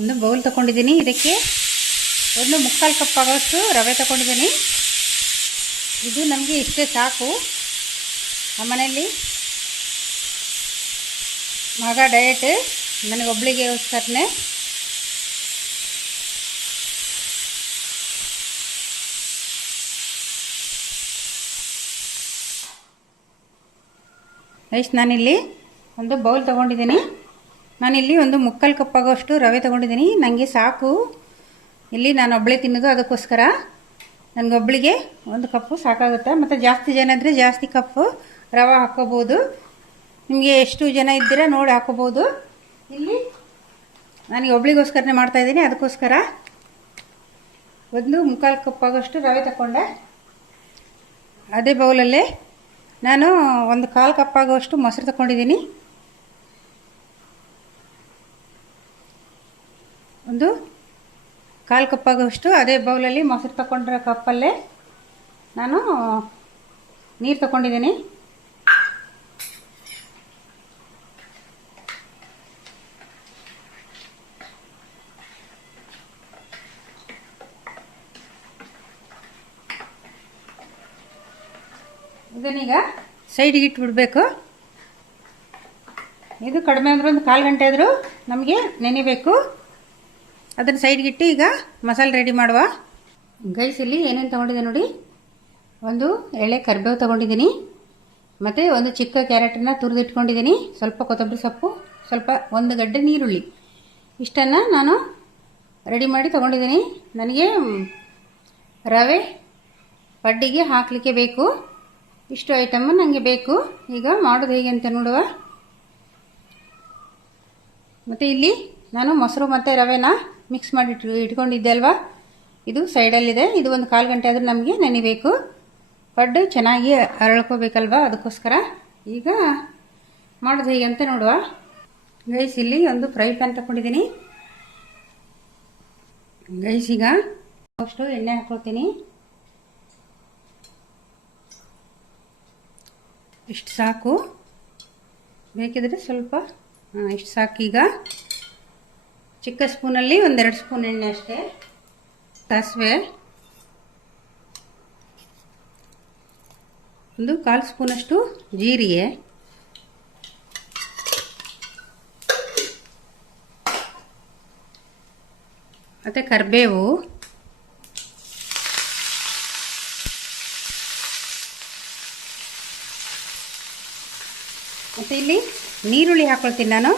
ಒಂದು ಬೌಲ್ ತಗೊಂಡಿದ್ದೀನಿ. ಇದಕ್ಕೆ ಒಂದು ಮುಕ್ಕಾಲು ಕಪ್ ಆಗೋಷ್ಟು ರವೆ ತಗೊಂಡಿದ್ದೀನಿ. ಇದು ನಮಗೆ ಇಷ್ಟೇ ಸಾಕು. ನಮ್ಮ ಮನೆಯಲ್ಲಿ ಮಗ ಡಯಟ್, ನನಗೊಬ್ಬಳಿಗೆಗೋಸ್ಕರನೇ. ಎಷ್ಟು ನಾನಿಲ್ಲಿ ಒಂದು ಬೌಲ್ ತೊಗೊಂಡಿದ್ದೀನಿ. ನಾನಿಲ್ಲಿ ಒಂದು ಮುಕ್ಕಾಲು ಕಪ್ ಆಗೋಷ್ಟು ರವೆ ತೊಗೊಂಡಿದ್ದೀನಿ. ನನಗೆ ಸಾಕು, ಇಲ್ಲಿ ನಾನು ಒಬ್ಬಳೇ ತಿನ್ನೋದು, ಅದಕ್ಕೋಸ್ಕರ ನನಗೊಬ್ಬಳಿಗೆ ಒಂದು ಕಪ್ಪು ಸಾಕಾಗುತ್ತೆ. ಮತ್ತು ಜಾಸ್ತಿ ಜನ ಇದ್ದರೆ ಜಾಸ್ತಿ ಕಪ್ಪು ರವೆ ಹಾಕ್ಕೋಬೋದು. ನಿಮಗೆ ಎಷ್ಟು ಜನ ಇದ್ದೀರಾ ನೋಡಿ ಹಾಕ್ಕೋಬೋದು. ಇಲ್ಲಿ ನನಗೆ ಒಬ್ಬಳಿಗೋಸ್ಕರನೇ ಮಾಡ್ತಾಯಿದ್ದೀನಿ, ಅದಕ್ಕೋಸ್ಕರ ಒಂದು ಮುಕ್ಕಾಲು ಕಪ್ ಆಗೋಷ್ಟು ರವೆ ತಗೊಂಡೆ. ಅದೇ ಬೌಲಲ್ಲೇ ನಾನು ಒಂದು ಕಾಲು ಕಪ್ ಆಗೋಷ್ಟು ಮೊಸರು ತಗೊಂಡಿದ್ದೀನಿ. ಒಂದು ಕಾಲು ಕಪ್ ಆಗೋಷ್ಟು ಅದೇ ಬೌಲಲ್ಲಿ ಮೊಸರು ತಗೊಂಡಿರೋ ಕಪ್ಪಲ್ಲೇ ನಾನು ನೀರು ತಗೊಂಡಿದ್ದೀನಿ. ಇದನ್ನೀಗ ಸೈಡಿಗೆ ಇಟ್ಬಿಡಬೇಕು. ಇದು ಕಡಿಮೆ ಅಂದರೆ ಒಂದು ಕಾಲು ಗಂಟೆ ಆದರೂ ನಮಗೆ ನೆನೆಬೇಕು. ಅದನ್ನು ಸೈಡ್ಗಿಟ್ಟು ಈಗ ಮಸಾಲೆ ರೆಡಿ ಮಾಡುವ. ಗೈಸ್, ಇಲ್ಲಿ ಏನೇನು ತೊಗೊಂಡಿದ್ದೆ ನೋಡಿ. ಒಂದು ಎಳೆ ಕರಿಬೇವು ತೊಗೊಂಡಿದ್ದೀನಿ, ಮತ್ತು ಒಂದು ಚಿಕ್ಕ ಕ್ಯಾರೆಟನ್ನು ತುರಿದಿಟ್ಕೊಂಡಿದ್ದೀನಿ, ಸ್ವಲ್ಪ ಕೊತ್ತಂಬರಿ ಸೊಪ್ಪು, ಸ್ವಲ್ಪ ಒಂದು ಗಡ್ಡೆ ನೀರುಳ್ಳಿ, ಇಷ್ಟನ್ನು ನಾನು ರೆಡಿ ಮಾಡಿ ತೊಗೊಂಡಿದ್ದೀನಿ. ನನಗೆ ರವೆ ಪಡ್ಡಿಗೆ ಹಾಕಲಿಕ್ಕೆ ಬೇಕು. ಇಷ್ಟು ಐಟಮ್ಮು ನನಗೆ ಬೇಕು. ಈಗ ಮಾಡೋದು ಹೇಗೆ ಅಂತ ನೋಡುವ. ಮತ್ತು ಇಲ್ಲಿ ನಾನು ಮೊಸರು ಮತ್ತು ರವೆನ ಮಿಕ್ಸ್ ಮಾಡಿ ಇಟ್ಕೊಂಡಿದ್ದೆ ಅಲ್ವಾ, ಇದು ಸೈಡಲ್ಲಿದೆ. ಇದು ಒಂದು ಕಾಲು ಗಂಟೆ ಆದರೂ ನಮಗೆ ನೆನೆಬೇಕು. ಪಡ್ಡು ಚೆನ್ನಾಗಿ ಅರಳ್ಕೋಬೇಕಲ್ವ, ಅದಕ್ಕೋಸ್ಕರ ಈಗ ಮಾಡೋದು ಹೇಗೆ ಅಂತ ನೋಡುವ. ಗೈಸ್, ಇಲ್ಲಿ ಒಂದು ಫ್ರೈ ಪ್ಯಾನ್ ತಗೊಂಡಿದ್ದೀನಿ. ಗೈಸ್, ಈಗ ಅಷ್ಟು ಎಣ್ಣೆ ಹಾಕ್ಕೊಳ್ತೀನಿ. ಇಷ್ಟು ಸಾಕು, ಬೇಕಿದ್ರೆ ಸ್ವಲ್ಪ ಇಷ್ಟು ಸಾಕು. ಈಗ ಚಿಕ್ಕ ಸ್ಪೂನಲ್ಲಿ ಒಂದೆರಡು ಸ್ಪೂನ್ ಎಣ್ಣೆ ಅಷ್ಟೇ. ಸಾಸಿವೆ ಒಂದು ಕಾಲು ಸ್ಪೂನಷ್ಟು ಜೀರಿಗೆ, ಮತ್ತು ಕರಿಬೇವು, ಮತ್ತು ಇಲ್ಲಿ ನೀರುಳ್ಳಿ ಹಾಕ್ಕೊಳ್ತೀನಿ ನಾನು.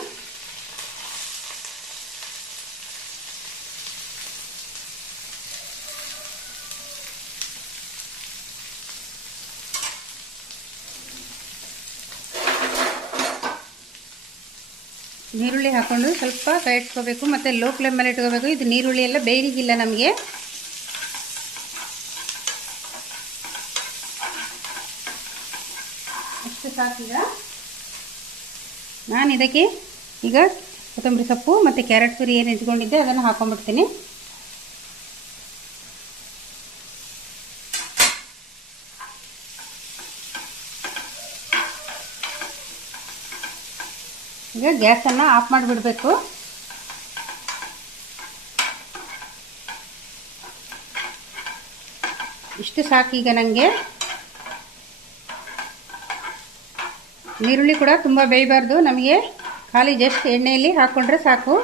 ನೀರುಳ್ಳಿ ಹಾಕ್ಕೊಂಡು ಸ್ವಲ್ಪ ಕೈ ಇಟ್ಕೋಬೇಕು, ಮತ್ತು ಲೋ ಫ್ಲೇಮ್ ಮೇಲೆ ಇಟ್ಕೋಬೇಕು. ಇದು ನೀರುಳ್ಳಿ ಎಲ್ಲ ಬೇಯಲಿಕ್ಕಿಲ್ಲ ನಮಗೆ. ಅಷ್ಟು ಸಾಕೀಗ. ನಾನು ಇದಕ್ಕೆ ಈಗ ಕೊತ್ತಂಬರಿ ಸೊಪ್ಪು ಮತ್ತು ಕ್ಯಾರೆಟ್ ತುರಿ ಏನು ಇಟ್ಕೊಂಡಿದ್ದೆ ಅದನ್ನು ಹಾಕೊಂಡ್ಬಿಡ್ತೀನಿ. ಈಗ ಗ್ಯಾಸನ್ನು ಆಫ್ ಮಾಡಿಬಿಡಬೇಕು. ಇಷ್ಟು ಸಾಕೀಗ ನನಗೆ. ನೀರುಳ್ಳಿ ಕೂಡ ತುಂಬ ಬೇಯಬಾರ್ದು, ನಮಗೆ ಖಾಲಿ ಜಸ್ಟ್ ಎಣ್ಣೆಯಲ್ಲಿ ಹಾಕ್ಕೊಂಡ್ರೆ ಸಾಕು.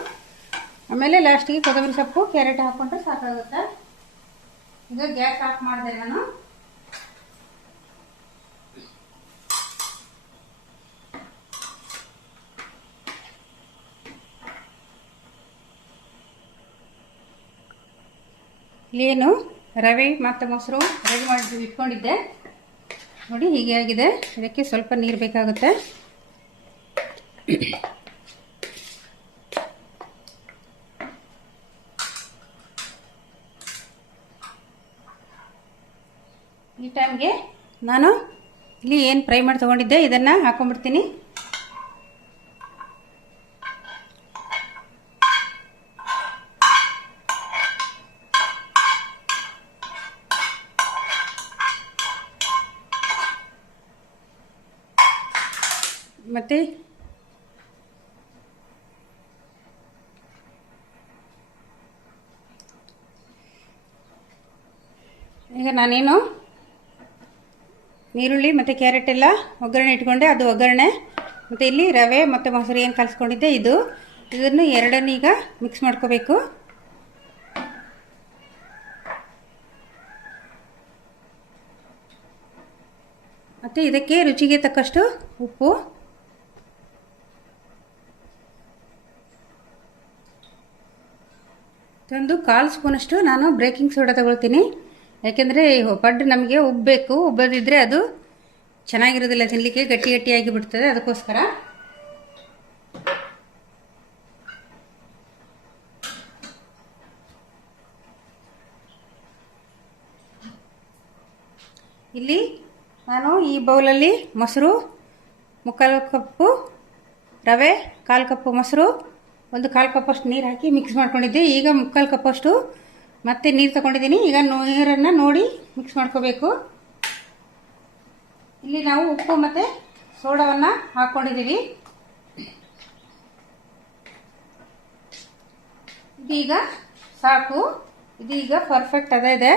ಆಮೇಲೆ ಲಾಸ್ಟಿಗೆ ಕೊತ್ತಂಬರಿ ಸೊಪ್ಪು ಕ್ಯಾರೆಟ್ ಹಾಕ್ಕೊಂಡ್ರೆ ಸಾಕಾಗುತ್ತೆ. ಈಗ ಗ್ಯಾಸ್ ಆಫ್ ಮಾಡಿದೆ ನಾನು. ಇಲ್ಲೇನು ರವೆ ಮತ್ತು ಮೊಸರು ರೆಡಿ ಮಾಡಿ ಇಟ್ಕೊಂಡಿದ್ದೆ ನೋಡಿ, ಹೀಗೆ ಆಗಿದೆ. ಇದಕ್ಕೆ ಸ್ವಲ್ಪ ನೀರು ಬೇಕಾಗುತ್ತೆ. ಈ ಟೈಮ್ಗೆ ನಾನು ಇಲ್ಲಿ ಏನು ಫ್ರೈ ಮಾಡಿ ತೊಗೊಂಡಿದ್ದೆ ಇದನ್ನು ಹಾಕೊಂಡ್ಬಿಡ್ತೀನಿ. ಮತ್ತು ನಾನೇನು ನೀರುಳ್ಳಿ ಮತ್ತು ಕ್ಯಾರೆಟ್ ಎಲ್ಲ ಒಗ್ಗರಣೆ ಇಟ್ಕೊಂಡೆ, ಅದು ಒಗ್ಗರಣೆ. ಮತ್ತು ಇಲ್ಲಿ ರವೆ ಮತ್ತು ಮೊಸರು ಏನು ಕಲಿಸ್ಕೊಂಡಿದ್ದೆ ಇದನ್ನು ಎರಡನ್ನೂ ಈಗ ಮಿಕ್ಸ್ ಮಾಡ್ಕೋಬೇಕು. ಮತ್ತು ಇದಕ್ಕೆ ರುಚಿಗೆ ತಕ್ಕಷ್ಟು ಉಪ್ಪು, ಒಂದು 1/4 ಸ್ಪೂನಷ್ಟು ನಾನು ಬೇಕಿಂಗ್ ಸೋಡಾ ತಗೊಳ್ತೀನಿ. ಯಾಕೆಂದರೆ ಪಡ್ಡು ನಮಗೆ ಉಬ್ಬಬೇಕು, ಉಬ್ಬದಿದ್ದರೆ ಅದು ಚೆನ್ನಾಗಿರೋದಿಲ್ಲ, ತಿನ್ನಲಿಕ್ಕೆ ಗಟ್ಟಿ ಗಟ್ಟಿಯಾಗಿ ಬಿಡ್ತದೆ. ಅದಕ್ಕೋಸ್ಕರ ಇಲ್ಲಿ ನಾನು ಈ ಬೌಲಲ್ಲಿ ಮೊಸರು 3/4 ಕಪ್ಪು, ರವೆ 1/4 ಕಪ್ಪು, ಮೊಸರು 1/4 ಕಪ್ಪಷ್ಟು ನೀರು ಹಾಕಿ ಮಿಕ್ಸ್ ಮಾಡ್ಕೊಂಡಿದ್ದೆ. ಈಗ 3/4 ಕಪ್ಪಷ್ಟು ಮತ್ತೆ ನೀರು ತಗೊಂಡಿದ್ದೀನಿ. ಈಗ ನೀರನ್ನು ನೋಡಿ ಮಿಕ್ಸ್ ಮಾಡ್ಕೋಬೇಕು. ಇಲ್ಲಿ ನಾವು ಉಪ್ಪು ಮತ್ತು ಸೋಡಾವನ್ನು ಹಾಕ್ಕೊಂಡಿದ್ದೀವಿ. ಇದೀಗ ಸಾಕು, ಇದೀಗ ಪರ್ಫೆಕ್ಟ್ ಇದೆ.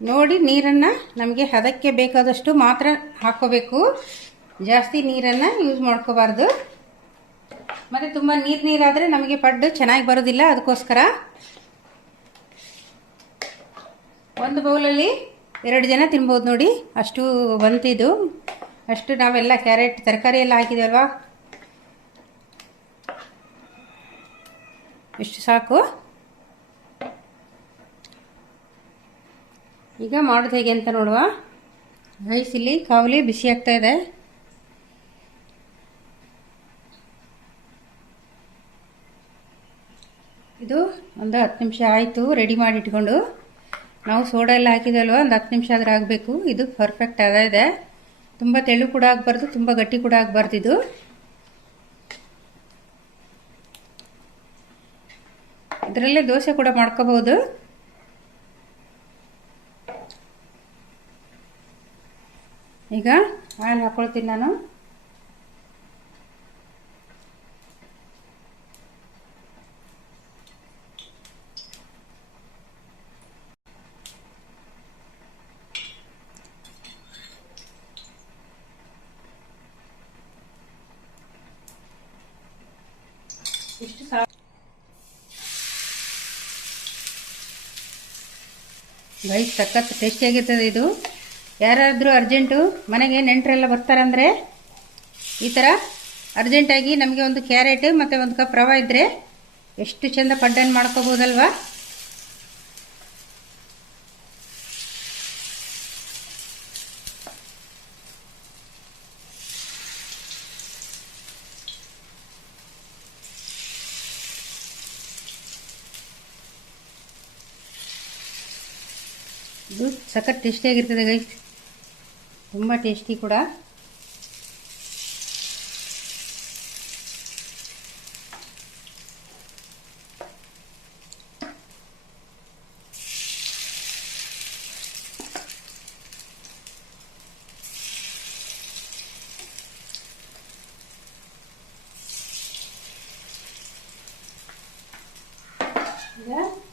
ನೋಡಿ ನೀರನ್ನು ನಮಗೆ ಹದಕ್ಕೆ ಬೇಕಾದಷ್ಟು ಮಾತ್ರ ಹಾಕ್ಕೋಬೇಕು, ಜಾಸ್ತಿ ನೀರನ್ನು ಯೂಸ್ ಮಾಡ್ಕೋಬಾರ್ದು. ಮತ್ತು ತುಂಬ ನೀರಾದರೆ ನಮಗೆ ಪಡ್ಡು ಚೆನ್ನಾಗಿ ಬರೋದಿಲ್ಲ. ಅದಕ್ಕೋಸ್ಕರ ಒಂದು ಬೌಲಲ್ಲಿ 2 ಜನ ತಿನ್ಬೋದು ನೋಡಿ, ಅಷ್ಟು ಬಂತಿದ್ದು. ಅಷ್ಟು ನಾವೆಲ್ಲ ಕ್ಯಾರೆಟ್ ತರಕಾರಿ ಎಲ್ಲ ಹಾಕಿದ್ದೇವಲ್ವಾ, ಇಷ್ಟು ಸಾಕು. ಈಗ ಮಾಡೋದು ಹೇಗೆ ಅಂತ ನೋಡುವ. ರೈಸ್ ಇಲ್ಲಿ ಕಾವಲಿ ಬಿಸಿ ಆಗ್ತಾ ಇದೆ. ಇದು ಒಂದು 10 ನಿಮಿಷ ಆಯಿತು ರೆಡಿ ಮಾಡಿ ಇಟ್ಕೊಂಡು. ನಾವು ಸೋಡಾ ಎಲ್ಲ ಹಾಕಿದಲ್ವ, ಒಂದು 10 ನಿಮಿಷ ಆದರೂ ಆಗಬೇಕು. ಇದು ಪರ್ಫೆಕ್ಟ್ ಇದೆ. ತುಂಬ ತೆಳು ಕೂಡ ಆಗಬಾರ್ದು, ತುಂಬ ಗಟ್ಟಿ ಕೂಡ ಆಗಬಾರ್ದು. ಇದು ಇದರಲ್ಲೇ ದೋಸೆ ಕೂಡ ಮಾಡ್ಕೋಬಹುದು. ಈಗ ಆಯಿಲ್ ಹಾಕ್ಕೊಳ್ತೀನಿ ನಾನು. ಇಷ್ಟು ಸಾಕು ಗೈಸ್, ಸಖತ್ ಟೇಸ್ಟಿಯಾಗಿರ್ತದೆ ಇದು. ಯಾರಾದರೂ ಅರ್ಜೆಂಟು ಮನೆಗೆ ನೆಂಟರೆಲ್ಲ ಬರ್ತಾರಂದರೆ ಈ ಥರ ಅರ್ಜೆಂಟಾಗಿ ನಮಗೆ ಒಂದು ಕ್ಯಾರೆಟ್ ಮತ್ತು 1 ಕಪ್ ರವೆ ಇದ್ದರೆ ಎಷ್ಟು ಚೆಂದ ಪಡ್ಡನ್ನು ಮಾಡ್ಕೋಬೋದಲ್ವಾ. ಇದು ಸಖತ್ ಟೇಸ್ಟಿಯಾಗಿರ್ತದೆ ಗೈಸ್, ತುಂಬ ಟೇಸ್ಟಿ ಕೂಡ.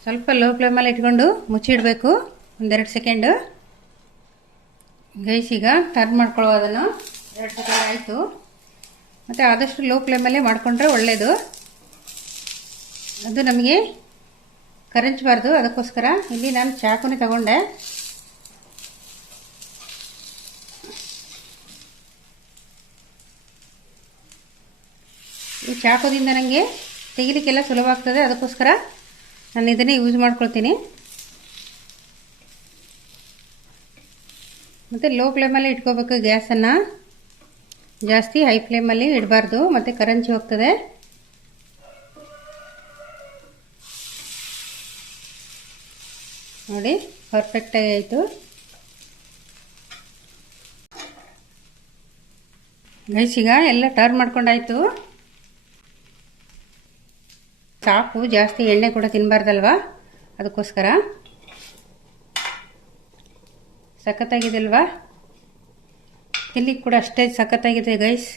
ಸ್ವಲ್ಪ ಲೋ ಫ್ಲೇಮಲ್ಲಿ ಇಟ್ಕೊಂಡು ಮುಚ್ಚಿಡಬೇಕು 1-2 ಸೆಕೆಂಡು. ಗೈಸ್ ಈಗ ಟರ್ನ್ ಮಾಡ್ಕೊಳ್ಳೋ ಅದನ್ನು. 2 ಸೆಕೆಂಡ್ ಆಯಿತು. ಮತ್ತು ಆದಷ್ಟು ಲೋ ಫ್ಲೇಮಲ್ಲೇ ಮಾಡಿಕೊಂಡ್ರೆ ಒಳ್ಳೆಯದು. ಅದು ನಮಗೆ ಕರಚಬಾರ್ದು, ಅದಕ್ಕೋಸ್ಕರ ಇಲ್ಲಿ ನಾನು ಚಾಕುನೇ ತಗೊಂಡೆ. ಈ ಚಾಕುದಿಂದ ನನಗೆ ತೆಗಿಲಿಕ್ಕೆಲ್ಲ ಸುಲಭ ಆಗ್ತದೆ, ಅದಕ್ಕೋಸ್ಕರ ನಾನು ಇದನ್ನೇ ಯೂಸ್ ಮಾಡ್ಕೊಳ್ತೀನಿ. ಮತ್ತು ಲೋ ಫ್ಲೇಮಲ್ಲಿ ಇಟ್ಕೋಬೇಕು ಗ್ಯಾಸನ್ನು, ಜಾಸ್ತಿ ಹೈ ಫ್ಲೇಮಲ್ಲಿ ಇಡಬಾರ್ದು, ಮತ್ತು ಕರಂಚಿ ಹೋಗ್ತದೆ. ನೋಡಿ ಪರ್ಫೆಕ್ಟಾಗಿ ಆಯಿತು. ಗೈಸ್ ಈಗ ಎಲ್ಲ ಟರ್ನ್ ಮಾಡ್ಕೊಂಡಾಯಿತು. ಸಾಕು, ಜಾಸ್ತಿ ಎಣ್ಣೆ ಕೂಡ ತಿನ್ನಬಾರ್ದಲ್ವ, ಅದಕ್ಕೋಸ್ಕರ. ಸಖತ್ತಾಗಿದೆ ಅಲ್ವಾ, ತಿನ್ಲಿಕ್ಕೆ ಕೂಡ ಅಷ್ಟೇ ಸಖತ್ತಾಗಿದೆ ಗೈಸ್.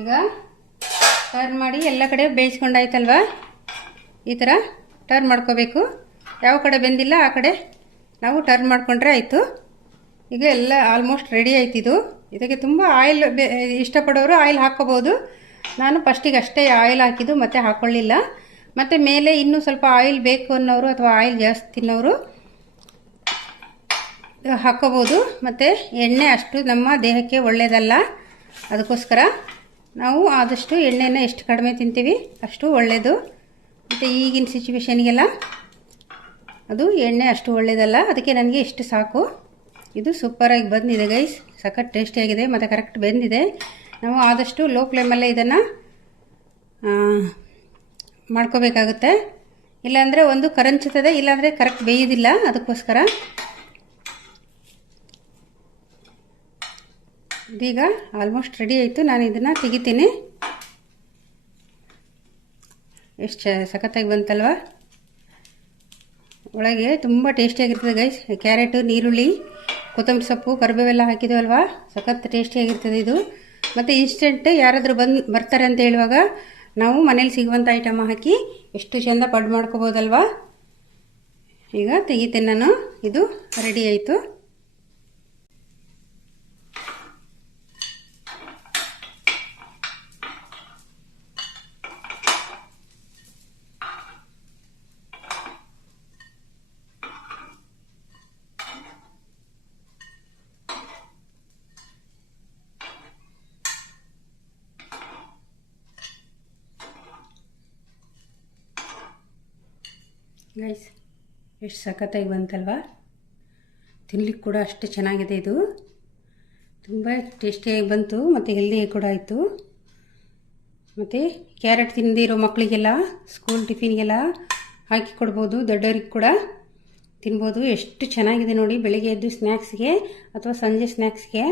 ಈಗ ಟರ್ನ್ ಮಾಡಿ ಎಲ್ಲ ಕಡೆ ಬೇಯಿಸ್ಕೊಂಡಾಯ್ತಲ್ವ, ಈ ಥರ ಟರ್ನ್ ಮಾಡ್ಕೋಬೇಕು. ಯಾವ ಕಡೆ ಬೆಂದಿಲ್ಲ ಆ ಕಡೆ ನಾವು ಟರ್ನ್ ಮಾಡಿಕೊಂಡ್ರೆ ಆಯಿತು. ಈಗ ಎಲ್ಲ ಆಲ್ಮೋಸ್ಟ್ ರೆಡಿ ಆಯ್ತಿದು. ಇದಕ್ಕೆ ತುಂಬ ಆಯಿಲ್ ಇಷ್ಟಪಡೋರು ಆಯಿಲ್ ಹಾಕ್ಕೋಬೋದು. ನಾನು ಫಸ್ಟಿಗೆ ಅಷ್ಟೇ ಆಯಿಲ್ ಹಾಕಿದ್ದು ಮತ್ತೆ ಹಾಕ್ಕೊಳ್ಳಿಲ್ಲ. ಮತ್ತು ಮೇಲೆ ಇನ್ನೂ ಸ್ವಲ್ಪ ಆಯಿಲ್ ಬೇಕು ಅನ್ನೋರು ಅಥವಾ ಆಯಿಲ್ ಜಾಸ್ತಿ ತಿನ್ನೋರು ಹಾಕ್ಕೋಬೋದು. ಮತ್ತು ಎಣ್ಣೆ ಅಷ್ಟು ನಮ್ಮ ದೇಹಕ್ಕೆ ಒಳ್ಳೆಯದಲ್ಲ. ಅದಕ್ಕೋಸ್ಕರ ನಾವು ಆದಷ್ಟು ಎಣ್ಣೆನ ಎಷ್ಟು ಕಡಿಮೆ ತಿಂತೀವಿ ಅಷ್ಟು ಒಳ್ಳೆಯದು. ಮತ್ತು ಈಗಿನ ಸಿಚುವೇಶನ್ಗೆಲ್ಲ ಅದು ಎಣ್ಣೆ ಅಷ್ಟು ಒಳ್ಳೆಯದಲ್ಲ. ಅದಕ್ಕೆ ನನಗೆ ಇಷ್ಟು ಸಾಕು. ಇದು ಸೂಪರಾಗಿ ಬಂದಿದೆ ಗೈಸ್, ಸಖತ್ ಟೇಸ್ಟಿಯಾಗಿದೆ ಮತ್ತು ಕರೆಕ್ಟ್ ಬೆಂದಿದೆ. ನಾವು ಆದಷ್ಟು ಲೋ ಫ್ಲೇಮಲ್ಲೇ ಇದನ್ನು ಮಾಡ್ಕೋಬೇಕಾಗುತ್ತೆ. ಇಲ್ಲಾಂದರೆ ಒಂದು ಕರಂಚುತ್ತದೆ, ಇಲ್ಲಾಂದರೆ ಕರೆಕ್ಟ್ ಬೇಯೋದಿಲ್ಲ. ಅದಕ್ಕೋಸ್ಕರ ಇದೀಗ ಆಲ್ಮೋಸ್ಟ್ ರೆಡಿ ಆಯಿತು. ನಾನು ಇದನ್ನು ತೆಗಿತೀನಿ. ಎಷ್ಟು ಸಖತ್ತಾಗಿ ಬಂತಲ್ವ. ಒಳಗೆ ತುಂಬ ಟೇಸ್ಟಿಯಾಗಿರ್ತದೆ ಗೈಸ್. ಕ್ಯಾರೆಟು, ನೀರುಳ್ಳಿ, ಕೊತ್ತಂಬರಿ ಸೊಪ್ಪು, ಕರಿಬೇವೆಲ್ಲ ಹಾಕಿದ್ದೀವಲ್ವ, ಸಖತ್ ಟೇಸ್ಟಿಯಾಗಿರ್ತದೆ ಇದು. ಮತ್ತು ಇನ್ಸ್ಟೆಂಟ್ ಯಾರಾದರೂ ಬರ್ತಾರೆ ಅಂತ ಹೇಳುವಾಗ ನಾವು ಮನೇಲಿ ಸಿಗುವಂಥ ಐಟಮ್ ಹಾಕಿ ಎಷ್ಟು ಚೆಂದ ಪಡ್ ಮಾಡ್ಕೋಬೋದಲ್ವ. ಈಗ ತೆಗಿತೇನೆ ನಾನು. ಇದು ರೆಡಿ ಆಯಿತು. ಗೈಸ್ ಎಷ್ಟು ಸಖತ್ತಾಗಿ ಬಂತಲ್ವ. ತಿನ್ಲಿಕ್ಕೆ ಕೂಡ ಅಷ್ಟು ಚೆನ್ನಾಗಿದೆ. ಇದು ತುಂಬ ಟೇಸ್ಟಿಯಾಗಿ ಬಂತು ಮತ್ತು ಹೆಲ್ದಿ ಕೂಡ ಆಯಿತು. ಮತ್ತು ಕ್ಯಾರೆಟ್ ತಿಂದಿರೋ ಮಕ್ಕಳಿಗೆಲ್ಲ ಸ್ಕೂಲ್ ಟಿಫಿನ್ಗೆಲ್ಲ ಹಾಕಿ ಕೊಡ್ಬೋದು. ದೊಡ್ಡವ್ರಿಗೆ ಕೂಡ ತಿನ್ಬೋದು. ಎಷ್ಟು ಚೆನ್ನಾಗಿದೆ ನೋಡಿ. ಬೆಳಿಗ್ಗೆ ಎದ್ದು ಸ್ನ್ಯಾಕ್ಸ್ಗೆ ಅಥವಾ ಸಂಜೆ ಸ್ನ್ಯಾಕ್ಸ್ಗೆ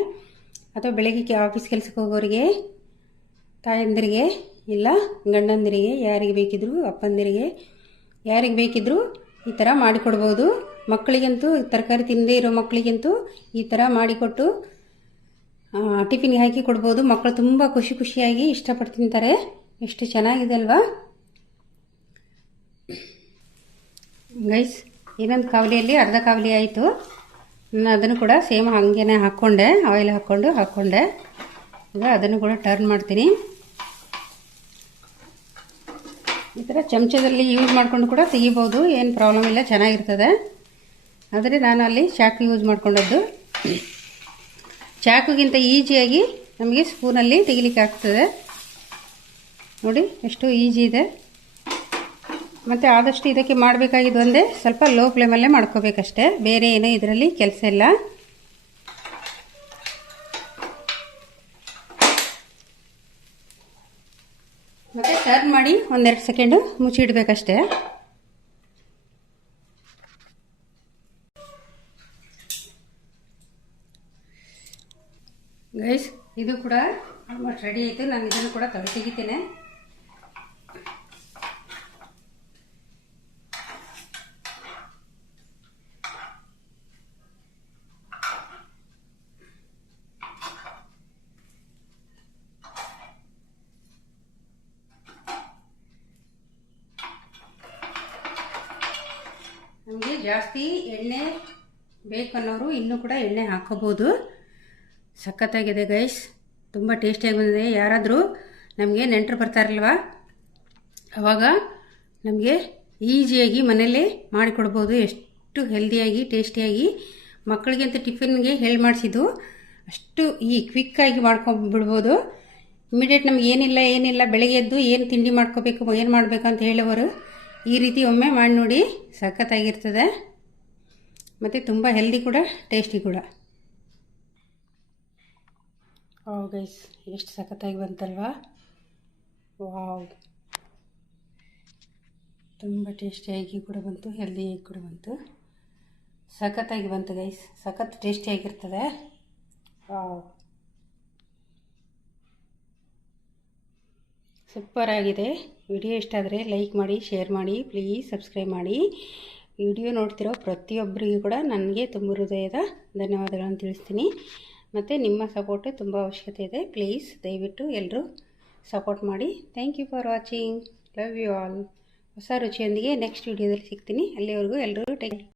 ಅಥವಾ ಬೆಳಗ್ಗೆ ಆಫೀಸ್ ಕೆಲಸಕ್ಕೆ ಹೋಗೋರಿಗೆ, ತಾಯಂದಿರಿಗೆ ಇಲ್ಲ ಗಂಡಂದಿರಿಗೆ, ಯಾರಿಗೆ ಬೇಕಿದ್ರು, ಅಪ್ಪಂದಿರಿಗೆ ಯಾರಿಗೆ ಬೇಕಿದ್ದರೂ ಈ ಥರ ಮಾಡಿಕೊಡ್ಬೋದು. ಮಕ್ಕಳಿಗಂತೂ ತರಕಾರಿ ತಿನ್ನದೇ ಇರೋ ಮಕ್ಕಳಿಗಂತೂ ಈ ಥರ ಮಾಡಿಕೊಟ್ಟು ಟಿಫಿನ್ಗೆ ಹಾಕಿ ಕೊಡ್ಬೋದು. ಮಕ್ಕಳು ತುಂಬ ಖುಷಿಯಾಗಿ ಇಷ್ಟಪಟ್ಟು ತಿಂತಾರೆ. ಎಷ್ಟು ಚೆನ್ನಾಗಿದೆ ಅಲ್ವಾ ಗೈಸ್. ಇನ್ನೊಂದು ಕಾವಲಿಯಲ್ಲಿ ಅರ್ಧ ಕಾವಲಿ ಆಯಿತು. ನಾನು ಅದನ್ನು ಕೂಡ ಸೇಮ್ ಹಾಗೇನೆ ಹಾಕ್ಕೊಂಡೆ, ಆಯಿಲ್ ಹಾಕ್ಕೊಂಡೆ. ಈಗ ಅದನ್ನು ಕೂಡ ಟರ್ನ್ ಮಾಡ್ತೀನಿ. ಈ ಥರ ಚಮಚದಲ್ಲಿ ಯೂಸ್ ಮಾಡಿಕೊಂಡು ಕೂಡ ತೆಗಿಬೋದು, ಏನು ಪ್ರಾಬ್ಲಮ್ ಇಲ್ಲ, ಚೆನ್ನಾಗಿರ್ತದೆ. ಆದರೆ ನಾನು ಅಲ್ಲಿ ಚಾಕು ಯೂಸ್ ಮಾಡ್ಕೊಂಡದ್ದು. ಚಾಕುಗಿಂತ ಈಸಿಯಾಗಿ ನಮಗೆ ಸ್ಪೂನಲ್ಲಿ ತೆಗಿಲಿಕ್ಕೆ ಆಗ್ತದೆ ನೋಡಿ, ಎಷ್ಟು ಈಸಿ ಇದೆ. ಮತ್ತು ಆದಷ್ಟು ಇದಕ್ಕೆ ಮಾಡಬೇಕಾಗಿದ್ದು ಒಂದೇ ಸ್ವಲ್ಪ ಲೋ ಫ್ಲೇಮಲ್ಲೇ ಮಾಡ್ಕೋಬೇಕಷ್ಟೇ, ಬೇರೆ ಏನೋ ಇದರಲ್ಲಿ ಕೆಲಸ ಇಲ್ಲ. ಮತ್ತು ಟರ್ನ್ ಮಾಡಿ ಒಂದೆರಡು ಸೆಕೆಂಡು ಮುಚ್ಚಿಡಬೇಕಷ್ಟೇ. ಗೈಸ್ ಇದು ಕೂಡ ಆಲ್ಮೋಸ್ಟ್ ರೆಡಿ ಆಯಿತು. ನಾನು ಇದನ್ನು ಕೂಡ ತೆಗಿತೇನೆ. ನಮಗೆ ಜಾಸ್ತಿ ಎಣ್ಣೆ ಬೇಕು ಅನ್ನೋರು ಇನ್ನೂ ಕೂಡ ಎಣ್ಣೆ ಹಾಕ್ಕೋಬೋದು. ಸಖತ್ತಾಗಿದೆ ಗೈಸ್, ತುಂಬ ಟೇಸ್ಟಿಯಾಗಿ ಬಂದಿದೆ. ಯಾರಾದರೂ ನಮಗೆ ನೆಂಟರು ಬರ್ತಾರಲ್ವ, ಆವಾಗ ನಮಗೆ ಈಸಿಯಾಗಿ ಮನೆಯಲ್ಲೇ ಮಾಡಿಕೊಡ್ಬೋದು. ಎಷ್ಟು ಹೆಲ್ದಿಯಾಗಿ ಟೇಸ್ಟಿಯಾಗಿ. ಮಕ್ಕಳಿಗಂತೂ ಟಿಫಿನ್ಗೆ ಹೇಳಿ ಮಾಡಿಸಿದ್ದು ಅಷ್ಟು ಈ ಕ್ವಿಕ್ಕಾಗಿ ಮಾಡ್ಕೊಂಡ್ಬಿಡ್ಬೋದು. ಇಮಿಡಿಯೇಟ್ ನಮ್ಗೆ ಏನಿಲ್ಲ ಬೆಳಗ್ಗೆ ಎದ್ದು ಏನು ತಿಂಡಿ ಮಾಡ್ಕೋಬೇಕು, ಏನು ಮಾಡಬೇಕು ಅಂತ ಹೇಳುವರು ಈ ರೀತಿ ಒಮ್ಮೆ ಮಾಡಿ ನೋಡಿ, ಸಖತ್ತಾಗಿರ್ತದೆ. ಮತ್ತು ತುಂಬ ಹೆಲ್ದಿ ಕೂಡ, ಟೇಸ್ಟಿ ಕೂಡ. ವಾವ್ ಗೈಸ್, ಎಷ್ಟು ಸಖತ್ತಾಗಿ ಬಂತಲ್ವಾ. ವಾವ್, ತುಂಬ ಟೇಸ್ಟಿಯಾಗಿ ಕೂಡ ಬಂತು, ಹೆಲ್ದಿಯಾಗಿ ಕೂಡ ಬಂತು. ಸಖತ್ತಾಗಿ ಬಂತು ಗೈಸ್, ಸಖತ್ ಟೇಸ್ಟಿಯಾಗಿರ್ತದೆ. ವಾವ್, ಸೂಪರ್ ಆಗಿದೆ. ವಿಡಿಯೋ ಇಷ್ಟ ಆದರೆ ಲೈಕ್ ಮಾಡಿ, ಶೇರ್ ಮಾಡಿ, ಪ್ಲೀಸ್ ಸಬ್ಸ್ಕ್ರೈಬ್ ಮಾಡಿ. ವಿಡಿಯೋ ನೋಡ್ತಿರೋ ಪ್ರತಿಯೊಬ್ಬರಿಗೂ ಕೂಡ ನನಗೆ ತುಂಬ ಹೃದಯದ ಧನ್ಯವಾದಗಳನ್ನು ತಿಳಿಸ್ತೀನಿ. ಮತ್ತು ನಿಮ್ಮ ಸಪೋರ್ಟು ತುಂಬ ಅವಶ್ಯಕತೆ ಇದೆ. ಪ್ಲೀಸ್ ದಯವಿಟ್ಟು ಎಲ್ಲರೂ ಸಪೋರ್ಟ್ ಮಾಡಿ. Thank you for watching. Love you all. ಹೊಸ ರುಚಿಯೊಂದಿಗೆ ನೆಕ್ಸ್ಟ್ ವಿಡಿಯೋದಲ್ಲಿ ಸಿಗ್ತೀನಿ. ಅಲ್ಲಿವರೆಗೂ ಎಲ್ಲರೂ ಟೇಕ್